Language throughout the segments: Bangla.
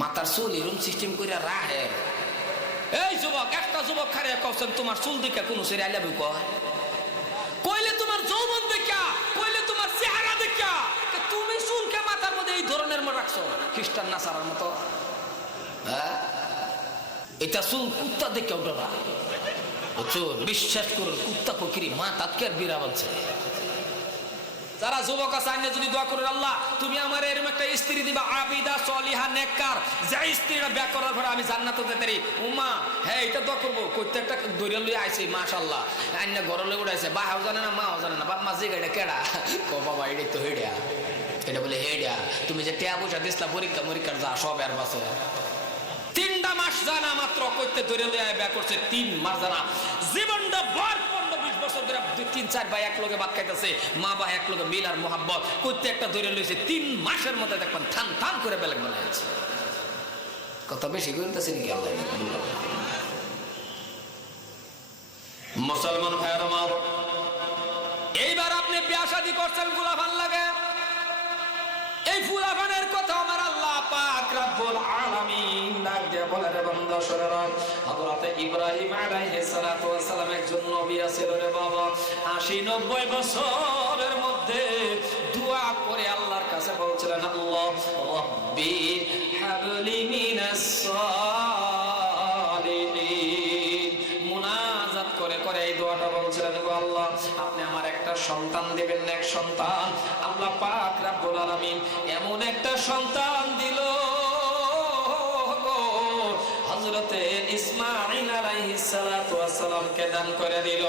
মাথার চুল এরকম সিস্টেম করে রাহে। এই যুবক, একটা যুবক খারিয়া কছেন তোমার চুল দেখে কোন সেরে আইলাবি কয়, কইলে তোমার যৌবন দেখা, কইলে তোমার চেহারা দেখা, তুমি চুলকে মাথার মধ্যে এই ধরনের রাখছো খ্রিস্টান নাসারার মতো। হ্যাঁ, এটা চুল কুত্তা দেখে ওটা বুঝছো? বিশ্বাস করুন, কুত্তা ফকিরি মা তাকে আর বিরা বলছে। যারা যুবক আছে আইনে যদি দোয়া করেন, আল্লাহ তুমি আমার এরকম একটা স্ত্রী দিবা আবিদা সলিহা নেককার, যে স্ত্রীটা বিয়ে করার পরে আমি জান্নাতে যেতে পারি। উম্মা হ্যাঁ এটা দোয়া করবো। কইতে একটা দরিয়া লই আইছে মাশাআল্লাহ, আইনে ঘরে লই উড়াইছে, বাহাও জানে না মাও জানে না, বাপ মা যে গাড়ি কেডা কো বাবা এটা তো হেডিয়া, এটা বলে হেডিয়া। তুমি যে টিয়া পয়সা দিসলা পরীক্ষা মরীক্ষার যা সব এর বাসে 3টা মাস জানা মাত্র কইতে দরিয়া লই বিয়ে করছে। 3 মাস জানা জীবনটা বর 15-20 বছর ধরে 2-3-4 ভাই এক লগে ভাত খাইতেছে, মা বা এক লগে মিল আর মোহাব্বত কইতে একটা দরিয়া লইছে। 3 মাসের মধ্যে দেখবেন থান থান করে বেলেগ বানাইছে। কত বেশি কইতেছে নাকি আল্লাহ? মুসলমান ভাইরা আমার, এইবার আপনি বিয়া শাদী করছেন, ফুলাফান লাগে। এই ফুলাফানের কথা আমার আল্লাহ পাক রব্বুল আলামিন ডাক দিয়ে বলে, রে বান্দা শুনে রাখ, হযরত ইব্রাহিম আলাইহিস সালাতু ওয়াস সালাম একজন নবী ছিল রে বাবা। 80-90 বছরের মধ্যে দোয়া করে আল্লাহর কাছে বলছিলেন, আল্লাহ রাব্বি হাবলি মিনাস সালিহিন। মুনাজাত করে করে এই দোয়াটা বলছিলেন, গো আল্লাহ আপনি আমার একটা সন্তান দিবেন, নেক সন্তান। আল্লাহ পাক রব্বুল আলামিন এমন একটা সন্তান দিল, হযরতে ইসমাঈল আলাইহিস সালাতু ওয়াস সালামকে দান করে দিল।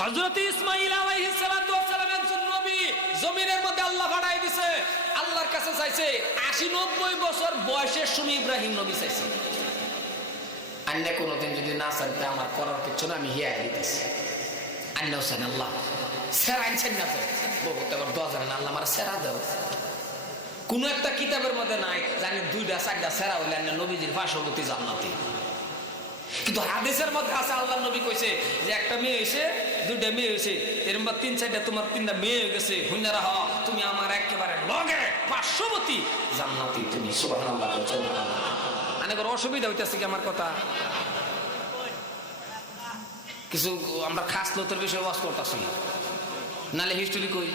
হযরতে ইসমাঈল আলাইহিস সালাতু ওয়াস সালাম একজন নবী, জমিনের মধ্যে আল্লাহ পাঠাই দিয়েছে। আল্লাহর কাছে চাইছে 80-90 বছর বয়সের সময় ইব্রাহিম নবী চাইছে, অন্য কোনদিন যদি না চাইতে আমার করার কিছু না, আমি হিয়া দিতেছি। অন্য হোসেন আল্লাহ সেরা আনছেন না তো বহুত আবার 10 জানেন আল্লাহ আমার সেরা দাও। কোন একটা কিতাবের মধ্যে নাই জানি 2-4টা সেরা হইলে অন্য নবীজির পার্শ্ববর্তী জান্নাতি। কিন্তু হাদিসের মধ্যে আছে আল্লাহ নবী কইছে যে একটা মেয়ে হইছে, 2টা মেয়ে হইছে, এরকম 3-4টা তোমার 3টা মেয়ে হয়ে গেছে, হুইনারা হ তুমি আমার একেবারে লগে পার্শ্ববর্তী জান্নাতি তুমি। সুবহানাল্লাহ। অনেক অসুবিধা হইতেছে কি আমার কথা? কিছু আমরা খাস লোকের বিষয়ে ওয়াজ করতেছি, নালে হিস্টোরি কই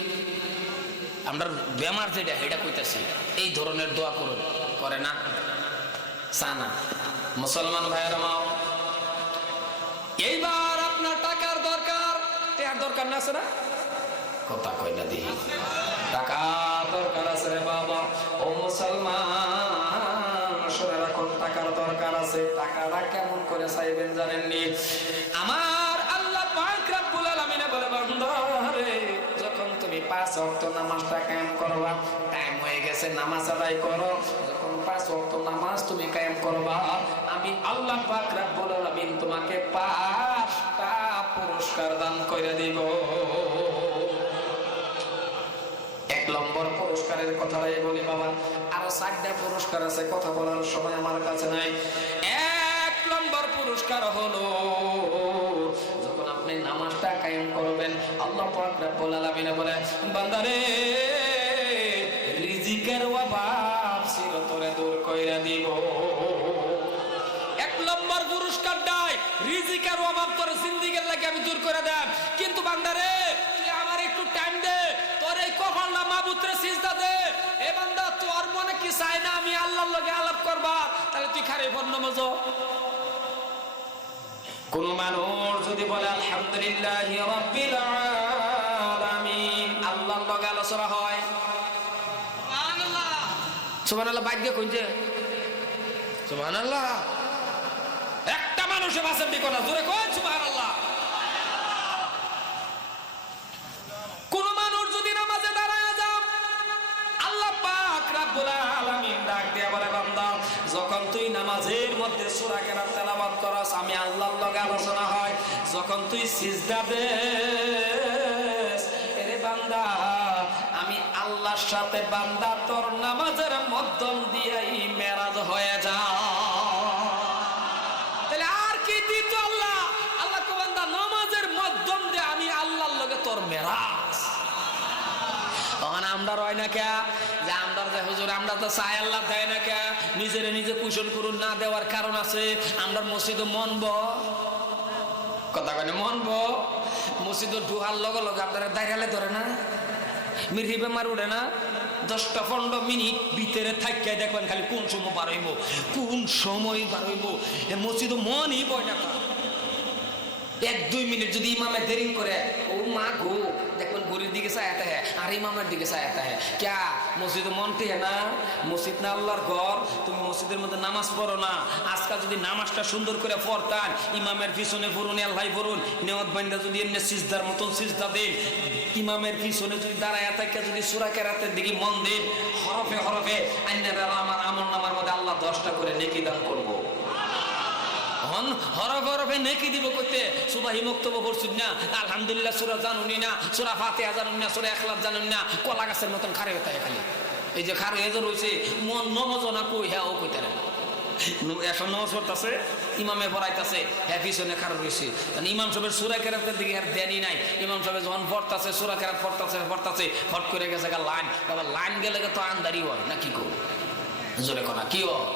আমরা বেমার যেটা এটা কইতেছি। এই ধরনের দোয়া করুন, করে না সানা মুসলমান ভাইয়ের মা। এইবার আপনার টাকার দরকার, টাকার দরকার না আছে না? কথা কই না দিই, টাকা দরকার আছে রে বাবা। ও মুসলমান শুনে রাখুন, টাকার দরকার আছে। টাকাটা কেমন করে চাইবেন জানেননি? আমার আল্লাহ পাক রব্বুল আলামিন বলে, বান্দা রে যখন তুমি 5 ওয়াক্ত নামাজটা কায়েম করবা, টাইম হয়ে গেছে নামাজ আদায় করো। যখন 5 ওয়াক্ত নামাজ তুমি কায়েম করবা, আমি আল্লাহ পাক রব্বুল আলামিন তোমাকে 5টা পুরস্কার দান করে দিব। 1 নম্বর পুরস্কারের কথাটাই বলি বাবা, আরো 4টা পুরস্কার আছে, কথা বলার সময় আমার কাছে নাই। 1 নম্বর পুরস্কার হলো যখন আপনি নামাজটা কায়েম করবেন, আল্লাহ পাক রব্বুল আলামিন বলে, বান্দারে রিজিকের অভাব চিরতরে দূর কইরা দিব। 1 নম্বর পুরস্কার দেয়, রিজিকের অভাব তোর জিন্দেগির লাগি আমি দূর করে দেব। কিন্তু বান্দারে তুই আমার একটু টাইম দে, তোর এই কপালটা মাবুদরে সিজদা দে। এ বান্দা তোর মনে কি চাই না আমি আল্লাহর লগে আলাপ করবা? তাহলে তুই খারে ফোন নামাজ। কোন মানুষ যদি বলে আলহামদুলিল্লাহি রাব্বিল আলামিন, আল্লাহর লগে আলোচনা হয়। সুবহানাল্লাহ সুবহানাল্লাহ ভাগ্য কইছে সুবহানাল্লাহ। একটা মানুষে বাসের দিক না, জোরে কই সুবহানাল্লাহ। কোন মানুষ যদি নামাজে দাঁড়ায় যাও, আল্লাহ পাক রব্বুল আলামিন ডাক দিয়া বলে, বান্দা যখন তুই নামাজের মধ্যে সূরা কেরাত তেলাওয়াত করস, আমি আল্লাহর লগে আলোচনা হয়। যখন তুই সিজদা দেস, এরে বান্দা আমি আল্লাহর সাথে বান্দা তোর নামাজের মাধ্যম দিয়েই মেরাজ হয়ে যা। তাহলে আর কি দিত আল্লাহ? আল্লাহ কো বান্দা নামাজের মাধ্যম দিয়ে আমি আল্লাহর লগে তোর মেরাজ। আমরা রয় না কে যে আমরা যে হুজুর আমরা তো চাই আল্লাহ দেয় না কে নিজেরে নিজে কুশল করুন না দেওয়ার কারণ আছে আমরা মসজিদে মনব কথা কেন মনব মসজিদে ঢুহার লগে লগে আপনারা দাঁড়ালে ধরে না মিরহি বেমার উঠে না 10-15 মিনিট ভিতরে থাকিয়ে দেখবেন খালি কোন সময় বার হইব কোন সময় বার হইব এ মসজিদে মনই বয় না 1-2 মিনিট যদি ইমামে দেরি করে ও মা গো দেখবেন ঘড়ির দিকে চায়াতে হ্যাঁ আর ইমামের দিকে চায়াতে হ্যাঁ ক্যা মসজিদে মনতে হ্যাঁ না মসজিদ না আল্লাহর ঘর তুমি মসজিদের মধ্যে নামাজ পড়ো না আজকাল যদি নামাজটা সুন্দর করে পড়তান ইমামের পিছনে পড়ুন আল্লাহ পড়ুন নেওয়াত বান্দা যদি এমনি সিজদার মতন সিজদা দেন ইমামের পিছনে যদি দাঁড়ায় থাকে যদি সূরা কেরাতের দিকে মন দেন হরফে হরফে আইনারা আমার আমলনামার মধ্যে আল্লাহ 10টা করে নেকি দান করবো হরফে হরফে নেকি দিব কইতে সুবাহি বক্তব্য করছুন না আলহামদুলিল্লাহ সূরা জানুনি না সূরা ফাতিহা জানুন না সূরা ইখলাস জানুন না কলা গাছের মতন খারে হতে খালি এই যে খারে এজর হইছে মন নমজনা কই হ্যাঁ ও কইতে না এখন নামাজ পড়তেছে ইমামে পড়াইতেছে হ্যাঁ পিছনে খারাপ রয়েছে ইমাম সাহেবের সূরা কেরাতের দিকে আর ধ্যানই নাই ইমাম সাহেব যখন পড়তেছে সূরা কেরাত পড়তেছে ফট করে গেছে লাইন বাবা লাইন গেলে তো আন্দারি হয় না কি কো জোরে কথা কি হয়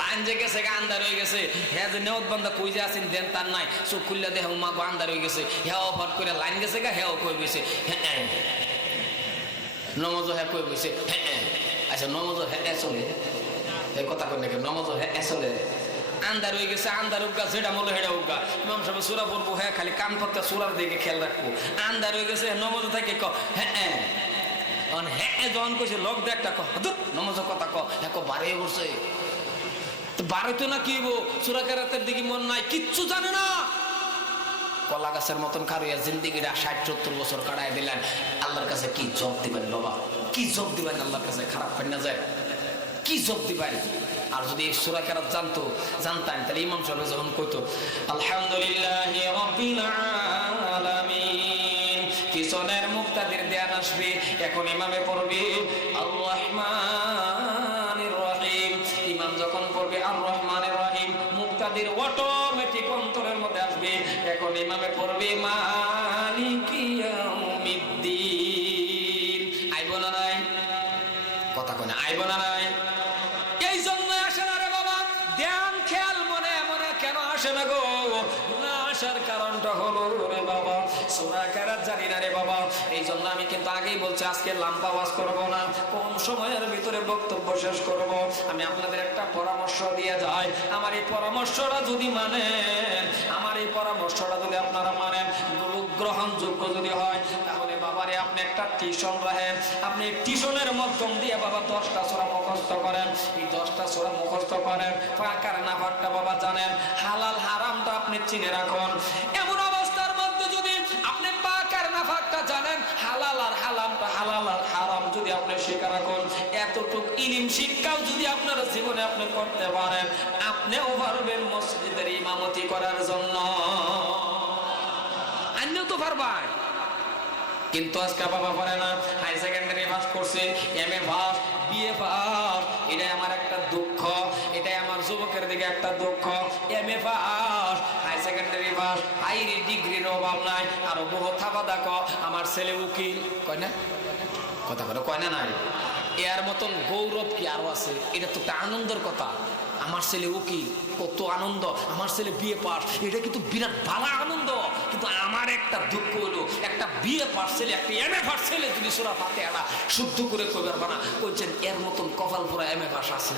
লাইন যে গেছে আন্দার হয়ে গেছে হ্যাঁ যে নেওয়াত বান্দা কই যে আছেন দেন তার নাই চোখ খুললে দেখে মা গো আন্দার হয়ে গেছে হ্যাঁ ফট করে লাইন গেছে গা হ্যাঁ কই গেছে হ্যাঁ নমাজও হ্যাঁ কই গেছে হ্যাঁ আচ্ছা নমাজও হ্যাঁ চলে এই কথা কই নাকি নমাজও হ্যাঁ চলে আন্দার হয়ে গেছে আন্দার উগা যেটা মলে হেডা উগা ইমাম সাহেব সূরা পড়বো হ্যাঁ খালি কান করতে সূরার দিকে খেয়াল রাখবো আন্দার হয়ে গেছে নমাজ থেকে ক হ্যাঁ হ্যাঁ যখন কইছে লোক দে একটা ক নমাজের কথা ক হ্যাঁ বাড়ে বসে বারোতে না কি সূরা কেরাতের দিকে মন নাই কিচ্ছু জানে না কলা গাছের মতন কারুয়া জিন্দিগিটা 60-70 বছর কাটায় দিলেন আল্লাহর কাছে কি জব দিবেন বাবা কি জব দিবেন আল্লাহর কাছে খারাপ হয় না যায় কি জব দিবেন আর যদি সূরা কেরাত জানতেন তাহলে ইমাম সাহেব যখন কইতো আলহামদুলিল্লাহি রাব্বিল আলামিন পিছনের মুক্তাদির ধ্যান আসবে এখন ইমামে পড়বে আর রহমানির রহিম ইমাম যখন পড়বে আর রহমানির রহিম মুক্তাদির অটোমেটিক অন্তরের মধ্যে আসবে এখন ইমামে পড়বে মালিকি ইয়াউমিদ্দিন আইব না নাই কথা কয় না আইব না নাই এই জন্য আসে না রে বাবা ধ্যান খেয়াল মনে মনে কেন আসে না গো না আসার কারণটা হলো রে বাবা সূরা কেরাত জানি না রে বাবা এই জন্য আমি কিন্তু আগেই বলছি আজকে লম্বা ওয়াজ করব না কম সময়ের ভিতরে বক্তব্য শেষ করব আমি আপনাদের একটা পরামর্শ দিয়ে যাই আমার এই পরামর্শটা যদি মানেন আমার এই পরামর্শটা যদি আপনারা মানেন গ্রহণযোগ্য যদি হয় তাহলে বাবারে আপনি একটা টিউশন রাখেন আপনি টিউশনের মাধ্যম দিয়ে বাবা 10টা সূরা মুখস্থ করেন এই 10টা সূরা মুখস্থ করেন ফাঁকার না ফাঁকটা বাবা জানেন হালাল হারামটা আপনি চিনে রাখুন এমন অবস্থার মধ্যে যদি আপনি পাকার না ফাঁকটা জানেন হালাল আর হারাম যদি আপনি শিখে রাখুন এতটুক ইলম শিক্ষাও যদি আপনার জীবনে আপনি করতে পারেন আপনিও পারবেন মসজিদের ইমামতি করার জন্য আন্যও তো পারবেন কিন্তু আজকে বাবা পারে না হাই সেকেন্ডারি পাস করছে এমএ পাস বিএ পাস এটাই আমার একটা দুঃখ এটাই আমার যুবকের দিকে একটা দুঃখ MA pass high secondary pass হাইরে ডিগ্রির অভাব নাই আরো বহু থাবা দেখো আমার ছেলে উকিল কয় না কথা বলে কয় না নাই এর মতন গৌরব কি আরো আছে এটা তো একটা আনন্দের কথা আমার ছেলে উকিল কত আনন্দ আমার ছেলে বিএ পাস এটা কিন্তু বিরাট ভালো আনন্দ কিন্তু আমার একটা দুঃখ হলো একটা বিএ পাস ছেলে একটা এমএ পাস ছেলে যদি সূরা ফাতিহা শুদ্ধ করে কইবার বানা কইছেন এর মতন কপাল পুরা এমএ পাস আছে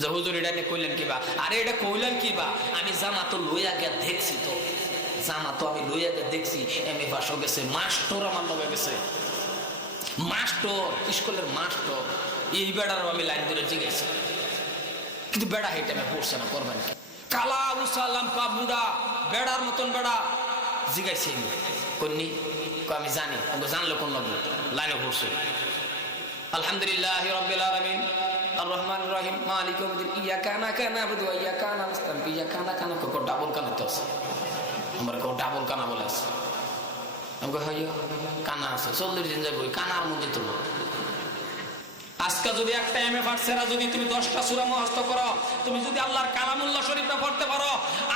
যে হুজুর এটা নিয়ে কইলেন কিবা আরে এটা কইলেন কিবা আমি জানা তো লইয়া গিয়া দেখছি তো জানা তো আমি লইয়া গিয়া দেখছি এমএ পাস হয়ে গেছে মাস্টার আমার লগে গেছে মাস্টার স্কুলের মাস্টার এই বেড়ারও আমি লাইন ধরে জিজ্ঞেস কিন্তু বেড়া হেঁটে আমি পড়ছে না করবেন কালা উসালাম পা বুড়া বেড়ার মতন বেড়া জিজ্ঞাসি কন্যি আমি জানি জানলো কোন লাইনে পড়ছে আলহামদুলিল্লাহ রাব্বিল আলামিন আর রহমানির রহিম মালিক ইয়াউমিদ্দিন ইয়াকা না'বুদু ওয়া ইয়াকা নাস্তাইন ইয়াকা কো ডাবল কানা তো আছে আমরা কো ডাবল কানা বলে আছে আমাকে হইও কানা আছে 40 দিন যাবো কানার মধ্যে তো আজকে যদি একটা এমএ পাসেরা যদি তুমি 10টা সূরা মুখস্থ করো তুমি যদি আল্লাহর কালামুল্লাহ শরীফটা পড়তে পারো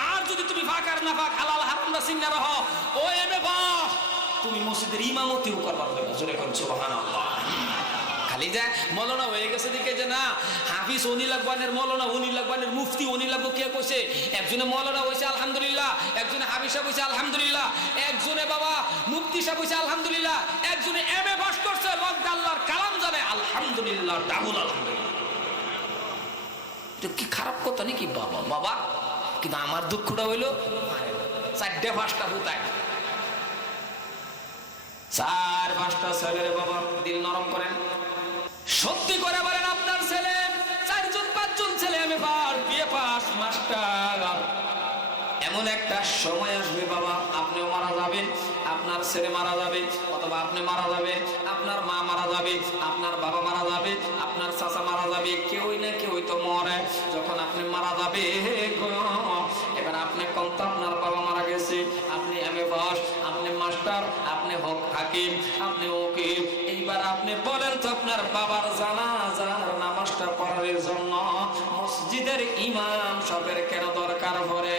আর যদি তুমি ফাঁকার না ফাঁক হালাল হারামটা চিন্না রাখো ও এমএ পাস তুমি মসজিদের ইমামতিও করবার হইবা। জোরে কোন সুবহানাল্লাহ। খালি যায় মৌলানা হয়ে গেছে দিকে যে না হাফিজ উনি লাগবানের, মৌলানা উনি লাগবানের, মুফতি উনি লাগবো। কে কইছে? একজনে মৌলানা হইছে আলহামদুলিল্লাহ, একজনে হাফিজ সাহেব হইছে আলহামদুলিল্লাহ, একজনে বাবা মুফতি সাহেব হইছে আলহামদুলিল্লাহ, একজনে এমএ পাস করছে, রব্বে আল্লাহর কালাম জানে আলহামদুলিল্লাহ, ডাবল আলহামদুলিল্লাহ। এটা কি খারাপ কথা নাকি বাবা? বাবা কিন্তু আমার দুঃখটা হইলো 4-5টা হুতায় 4-5টা ছেলের বাবা দিল নরম করেন। সত্যি করে বলেন আপনার ছেলে 4-5জন ছেলে আমি পাস, বিয়ে পাস, মাস্টার, এমন একটা সময় আসবে বাবা আপনিও মারা যাবেন, আপনার ছেলে মারা যাবে, অথবা আপনি মারা যাবে, আপনার মা মারা যাবে, আপনার বাবা মারা যাবে, আপনার চাচা মারা যাবে, কেউই না কেউই তো মরে। যখন আপনি মারা যাবে এবার আপনি কম তো আপনার বাবা মারা গেছে, আপনি এমএ পাস, আপনি মাস্টার, আপনি হাকিম, আপনি উকিল, এইবার আপনি বলেন তো আপনার বাবার জানাজার নামাজটা পড়ার জন্য মসজিদের ইমাম সাহেবের কেন দরকার পড়ে?